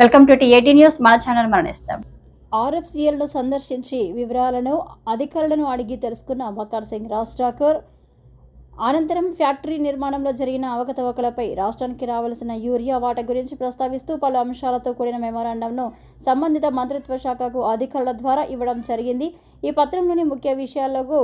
Welcome to T news. మన channel మరణిస్తాం. ఆర్ఎఫ్సిఎల్ను సందర్శించి వివరాలను అధికారులను అడిగి తెలుసుకున్న మకార్ సింగ్ రాజ్ ఠాకూర్ అనంతరం ఫ్యాక్టరీ నిర్మాణంలో జరిగిన అవకతవకలపై రాష్ట్రానికి రావాల్సిన యూరియా వాటా గురించి ప్రస్తావిస్తూ పలు అంశాలతో కూడిన మెమోరాండంను సంబంధిత మంత్రిత్వ శాఖకు అధికారుల ద్వారా ఇవ్వడం జరిగింది. ఈ పత్రంలోని ముఖ్య విషయాలకు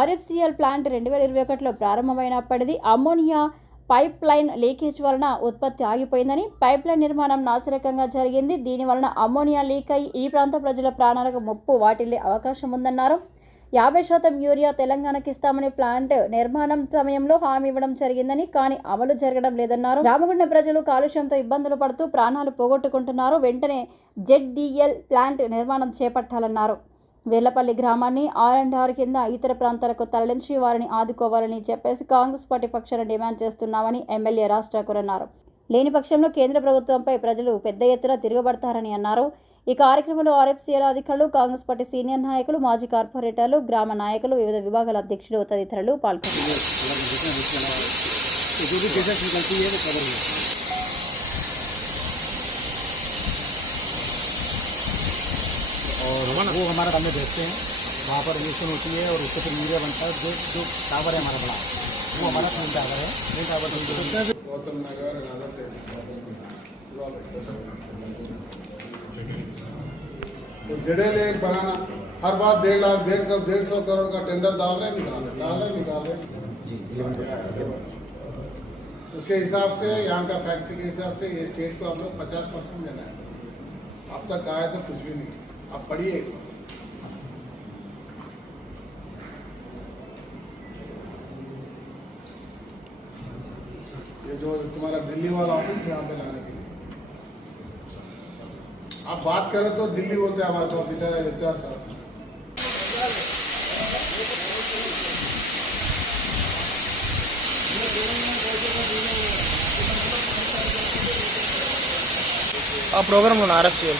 ఆర్ఎఫ్సిఎల్ ప్లాంట్ రెండు వేల ఇరవై ఒకటిలో ప్రారంభమైనప్పటిది. అమ్మోనియా పైప్ లైన్ లీకేజ్ వలన ఉత్పత్తి ఆగిపోయిందని పైప్ లైన్ నిర్మాణం నాసిరకంగా జరిగింది. దీని వలన అమ్మోనియా లీక్ అయి ఈ ప్రాంత ప్రజల ప్రాణాలకు ముప్పు వాటిల్లే అవకాశం ఉందన్నారు. యాభై శాతం యూరియా తెలంగాణకి ఇస్తామని ప్లాంట్ నిర్మాణం సమయంలో హామీ ఇవ్వడం జరిగిందని కానీ అమలు జరగడం లేదన్నారు. రామగుండ ప్రజలు కాలుష్యంతో ఇబ్బందులు పడుతూ ప్రాణాలు పోగొట్టుకుంటున్నారు. వెంటనే జెడ్డిఎల్ ప్లాంట్ నిర్మాణం చేపట్టాలన్నారు. వేర్లపల్లి గ్రామాన్ని ఆర్ అండ్ ఆర్ కింద ఇతర ప్రాంతాలకు తరలించి వారిని ఆదుకోవాలని చెప్పేసి కాంగ్రెస్ పార్టీ పక్షాన డిమాండ్ చేస్తున్నామని ఎమ్మెల్యే రాజ్ ఠాకూర్ అన్నారు. లేని పక్షంలో కేంద్ర ప్రభుత్వంపై ప్రజలు పెద్ద ఎత్తున తిరగబడతారని అన్నారు. ఈ కార్యక్రమంలో ఆర్ఎఫ్సీఎల్ అధికారులు కాంగ్రెస్ పార్టీ సీనియర్ నాయకులు మాజీ కార్పొరేటర్లు గ్రామ నాయకులు వివిధ విభాగాల అధ్యక్షులు తదితరులు పాల్గొన్నారు. जो भी जैसा निकलती है वो हो हमारा सामने भेजते हैं। वहाँ पर इलेक्शन होती है और उससे फिर मीडिया बनता है। जो जो टावर है हमारा बड़ा। वो हमारा ट्विन टावर है। ट्विन टावर गौतम नगर तो जेडे ले बनाना हर बार डेढ़ लाख डेढ़ कर डेढ़ सौ करोड़ का टेंडर डाल रहे निकाल रहे डाल रहे निकाल रहे। उसके हिसाब से यहाँ का फैक्ट्री के हिसाब से ये स्टेट को हम लोग पचास परसेंट देना है। अब तक आया से कुछ भी नहीं। आप पढ़िए ये जो तुम्हारा दिल्ली वाला ऑफ़िस यहाँ पे लाने के लिए। आप बात करें तो दिल्ली बोलते हैं हमारे तो ऑफिसर है एच साहब प्रोग्राम बना रखिए।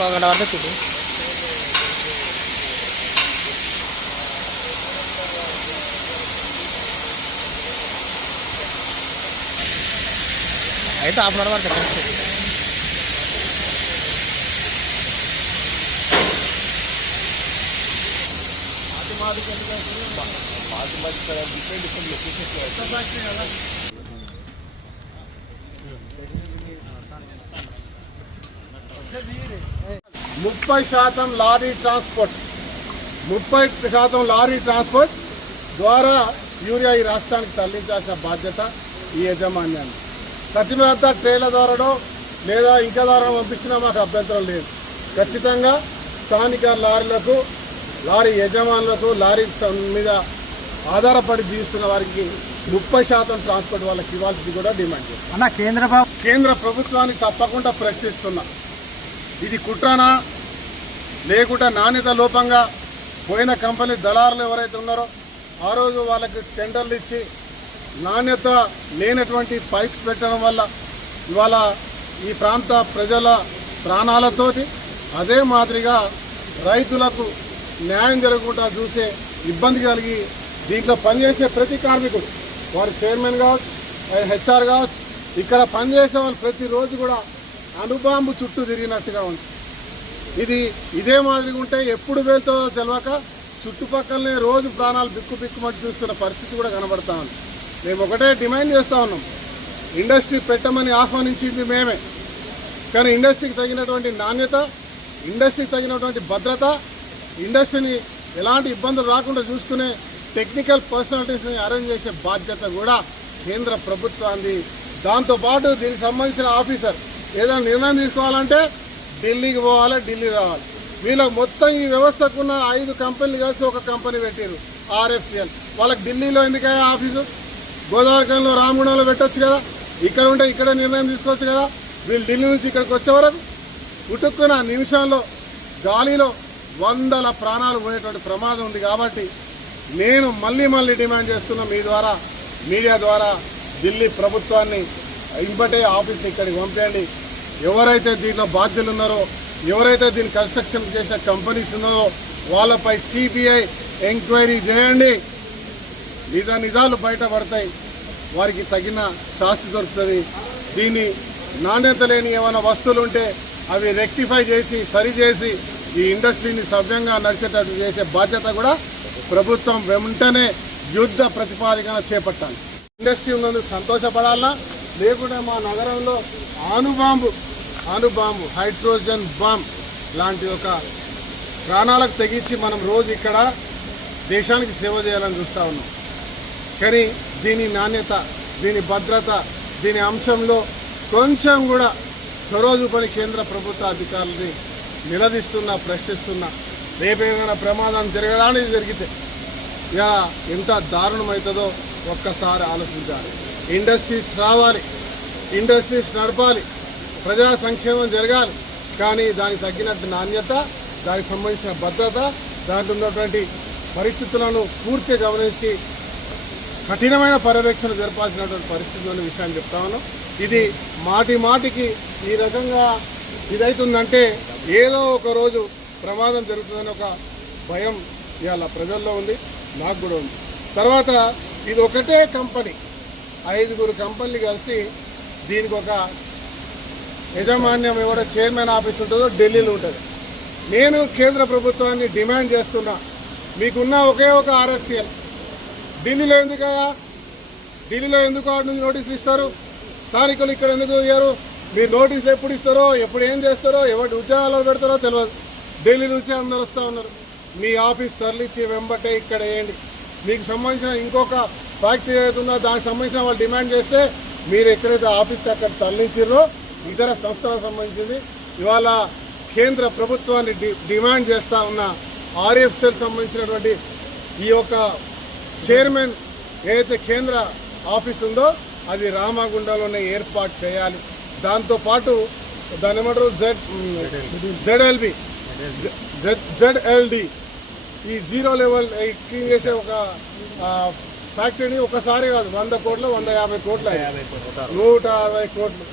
ಹೋಗೋಣ ಬರ್ತಿದ್ವಿ ಆಯಿತು ಹಾಫ್ ಅನ್ ಅವರ್ ಬರ್ತದೆ ಕಳಿಸ್ತೀವಿ ಡಿಫ್ರೆಂಟ್ ಡಿಫ್ರೆಂಟ್ ముప్పై శాతం లారీ ట్రాన్స్పోర్ట్. ముప్పై శాతం లారీ ట్రాన్స్పోర్ట్ ద్వారా యూరియా ఈ రాష్ట్రానికి తరలించాల్సిన బాధ్యత ఈ యజమాన్యాన్ని ఖచ్చితంగా ట్రైల ద్వారానో లేదా ఇంకా ద్వారా పంపించినా మాకు అభ్యంతరం లేదు. ఖచ్చితంగా స్థానిక లారీలకు లారీ యజమానులకు లారీ మీద ఆధారపడి జీవిస్తున్న వారికి ముప్పై శాతం ట్రాన్స్పోర్ట్ వాళ్ళకి ఇవ్వాల్సింది కూడా డిమాండ్ చేస్తాం. అన్న కేంద్ర కేంద్ర ప్రభుత్వాన్ని తప్పకుండా ప్రశ్నిస్తున్నా. ఇది కుట్రానా? లేకుండా నాణ్యత లోపంగా పోయిన కంపెనీ దళారులు ఎవరైతే ఉన్నారో ఆ రోజు వాళ్ళకి టెండర్లు ఇచ్చి నాణ్యత లేనటువంటి పైప్స్ పెట్టడం వల్ల ఇవాళ ఈ ప్రాంత ప్రజల ప్రాణాలతోటి అదే మాదిరిగా రైతులకు న్యాయం జరగకుండా చూసే ఇబ్బంది కలిగి దీంట్లో పనిచేసే ప్రతి కార్మికుడు వారి చైర్మన్ కావచ్చు హెచ్ఆర్ కావచ్చు ఇక్కడ పనిచేసే వాళ్ళు ప్రతిరోజు కూడా అణుబాంబు చుట్టూ తిరిగినట్టుగా ఉంది. ఇది ఇదే మాదిరిగా ఉంటే ఎప్పుడు వెళ్తుందో తెలియక చుట్టుపక్కలనే రోజు ప్రాణాలు బిక్కు బిక్కుమట్టి చూస్తున్న పరిస్థితి కూడా కనబడతా ఉంది. మేము ఒకటే డిమాండ్ చేస్తూ ఉన్నాం. ఇండస్ట్రీ పెట్టమని ఆహ్వానించింది మేమే. కానీ ఇండస్ట్రీకి తగినటువంటి నాణ్యత ఇండస్ట్రీకి తగినటువంటి భద్రత ఇండస్ట్రీని ఎలాంటి ఇబ్బందులు రాకుండా చూసుకునే టెక్నికల్ పర్సనాలిటీస్ని అరేంజ్ చేసే బాధ్యత కూడా కేంద్ర ప్రభుత్వాన్ని దాంతోపాటు దీనికి సంబంధించిన ఆఫీసర్ ఏదైనా నిర్ణయం తీసుకోవాలంటే ఢిల్లీకి పోవాలి ఢిల్లీ రావాలి. వీళ్ళకి మొత్తం ఈ వ్యవస్థకున్న ఐదు కంపెనీలు కలిసి ఒక కంపెనీ పెట్టారు ఆర్ఎఫ్సిఎల్. వాళ్ళకి ఢిల్లీలో ఎందుకయ్యా ఆఫీసు? గోదావరికంలో రామగుండంలో పెట్టచ్చు కదా? ఇక్కడ ఉంటే ఇక్కడ నిర్ణయం తీసుకోవచ్చు కదా? వీళ్ళు ఢిల్లీ నుంచి ఇక్కడికి వచ్చే వరకు పుట్టుకున్న నిమిషంలో గాలిలో వందల ప్రాణాలు పోయేటువంటి ప్రమాదం ఉంది కాబట్టి నేను మళ్ళీ మళ్ళీ డిమాండ్ చేస్తున్నా మీ ద్వారా మీడియా ద్వారా ఢిల్లీ ప్రభుత్వాన్ని ఇంపటే ఆఫీస్ ఇక్కడికి పంపేయండి. ఎవరైతే దీంట్లో బాధ్యులు ఉన్నారో ఎవరైతే దీన్ని కన్స్ట్రక్షన్ చేసిన కంపెనీస్ ఉన్నారో వాళ్ళపై సిబిఐ ఎంక్వైరీ చేయండి. నిజ నిజాలు బయటపడతాయి. వారికి తగిన శాస్తి దొరుకుతుంది. దీన్ని నాణ్యత లేని ఏమైనా వస్తువులు ఉంటే అవి రెక్టిఫై చేసి సరిచేసి ఈ ఇండస్ట్రీని సవ్యంగా నడిచేటట్టు చేసే బాధ్యత కూడా ప్రభుత్వం వెంటనే యుద్ధ ప్రతిపాదికన చేపట్టాలి. ఇండస్ట్రీ ఉన్నందుకు సంతోషపడాలా లేకుంటే మా నగరంలో ఆనుబాంబు ఆనుబాంబు హైడ్రోజన్ బాంబ్ లాంటి ఒక ప్రాణాలకు తెగించి మనం రోజు ఇక్కడ దేశానికి సేవ చేయాలని చూస్తూ ఉన్నాం. కానీ దీని నాణ్యత దీని భద్రత దీని అంశంలో కొంచెం కూడా చొరవ చూపని కేంద్ర ప్రభుత్వ అధికారులని నిలదీస్తున్నా ప్రశ్నిస్తున్నా రేపేదైనా ప్రమాదం జరగడానికి జరిగితే ఇక ఎంత దారుణమవుతుందో ఒక్కసారి ఆలోచించాలి. ఇండస్ట్రీస్ రావాలి ఇండస్ట్రీస్ నడపాలి ప్రజా సంక్షేమం జరగాలి. కానీ దానికి తగ్గినట్టు నాణ్యత దానికి సంబంధించిన భద్రత దాంట్లో ఉన్నటువంటి పరిస్థితులను పూర్తిగా గమనించి కఠినమైన పర్యవేక్షణ జరపాల్సినటువంటి పరిస్థితి ఉన్న విషయాన్ని చెప్తా ఉన్నాం. ఇది మాటి మాటికి ఈ రకంగా ఇదైతుందంటే ఏదో ఒక రోజు ప్రమాదం జరుగుతుందని ఒక భయం ఇవాళ ప్రజల్లో ఉంది నాకు కూడా ఉంది. తర్వాత ఇది ఒకటే కంపెనీ. ఐదుగురు కంపెనీలు కలిసి దీనికి ఒక యజమాన్యం ఎవరో చైర్మన్ ఆఫీస్ ఉంటుందో ఢిల్లీలో ఉంటుంది. నేను కేంద్ర ప్రభుత్వాన్ని డిమాండ్ చేస్తున్నా. మీకున్న ఒకే ఒక ఆర్ఎస్సీఎల్ ఢిల్లీలో ఎందుకు కదా ఢిల్లీలో ఎందుకు ఆడ నుంచి నోటీసులు ఇస్తారు? స్థానికులు ఇక్కడ ఎందుకు ఇయ్యారు? మీరు నోటీస్ ఎప్పుడు ఇస్తారో ఎప్పుడు ఏం చేస్తారో ఎవరి ఉద్యోగాలు పెడతారో తెలియదు. ఢిల్లీ నుంచి అందరు వస్తూ ఉన్నారు. మీ ఆఫీస్ తరలిచ్చి వెంబటే ఇక్కడ వేయండి. మీకు సంబంధించిన ఇంకొక ఫ్యాక్టరీ ఏదైతే ఉందో దానికి సంబంధించిన వాళ్ళు డిమాండ్ చేస్తే మీరు ఎక్కడైతే ఆఫీస్ అక్కడ తరలించారో ఇతర సంస్థలకు సంబంధించింది. ఇవాళ కేంద్ర ప్రభుత్వాన్ని డి డిమాండ్ చేస్తా ఉన్న ఆర్ఎఫ్సిఎల్ సంబంధించినటువంటి ఈ యొక్క చైర్మన్ ఏదైతే కేంద్ర ఆఫీస్ ఉందో అది రామగుండలోనే ఏర్పాటు చేయాలి. దాంతోపాటు దాని ఏమంటారు? జెడ్ జెడ్ఎల్బి జెడ్ఎల్డి ఈ జీరో లెవెల్ క్లీన్ చేసే ఒక ఫ్యాక్టరీని ఒకసారి కాదు వంద కోట్లు వంద యాభై కోట్లు. నూట యాభై కోట్లు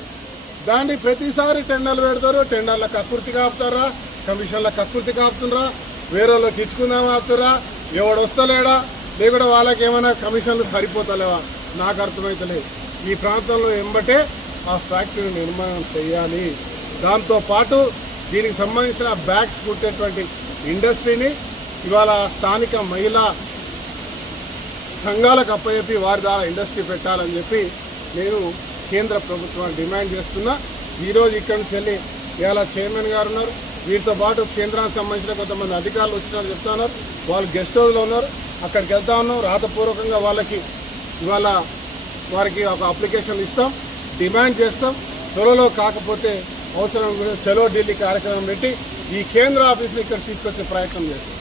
దాన్ని ప్రతిసారి టెండర్లు పెడతారు టెండర్ల కక్కుర్తి కాపుతారా కమిషన్ల కక్కుర్తి కాపుతుండ్రా వేరే వాళ్ళకి ఇచ్చుకుందాం ఆపుతారా ఎవడు వస్తలేడా లేకుండా వాళ్ళకి ఏమైనా కమిషన్లు సరిపోతలేవా? నాకు అర్థమైతలేదు. ఈ ప్రాంతంలో ఎంబటే ఆ ఫ్యాక్టరీ నిర్మాణం చేయాలి దాంతో పాటు దీనికి సంబంధించిన బ్యాగ్స్ కుట్టేటువంటి ఇండస్ట్రీని ఇవాళ స్థానిక మహిళా సంఘాలకు అప్పచెప్పి వారి ద్వారా ఇండస్ట్రీ పెట్టాలని చెప్పి నేను కేంద్ర ప్రభుత్వాన్ని డిమాండ్ చేస్తున్నా. ఈరోజు ఇక్కడి నుంచి వెళ్ళి ఇవాళ చైర్మన్ గారు ఉన్నారు. వీరితో పాటు కేంద్రానికి సంబంధించిన కొంతమంది అధికారులు వచ్చినారని చెప్తా ఉన్నారు. వాళ్ళు గెస్ట్ హౌస్లో ఉన్నారు. అక్కడికి వెళ్తా ఉన్నాం. రాతపూర్వకంగా వాళ్ళకి ఇవాళ వారికి ఒక అప్లికేషన్ ఇస్తాం. డిమాండ్ చేస్తాం. త్వరలో కాకపోతే అవసరం సెలవు ఢిల్లీ కార్యక్రమం పెట్టి ఈ కేంద్ర ఆఫీస్ని ఇక్కడ తీసుకొచ్చే ప్రయత్నం చేస్తాం.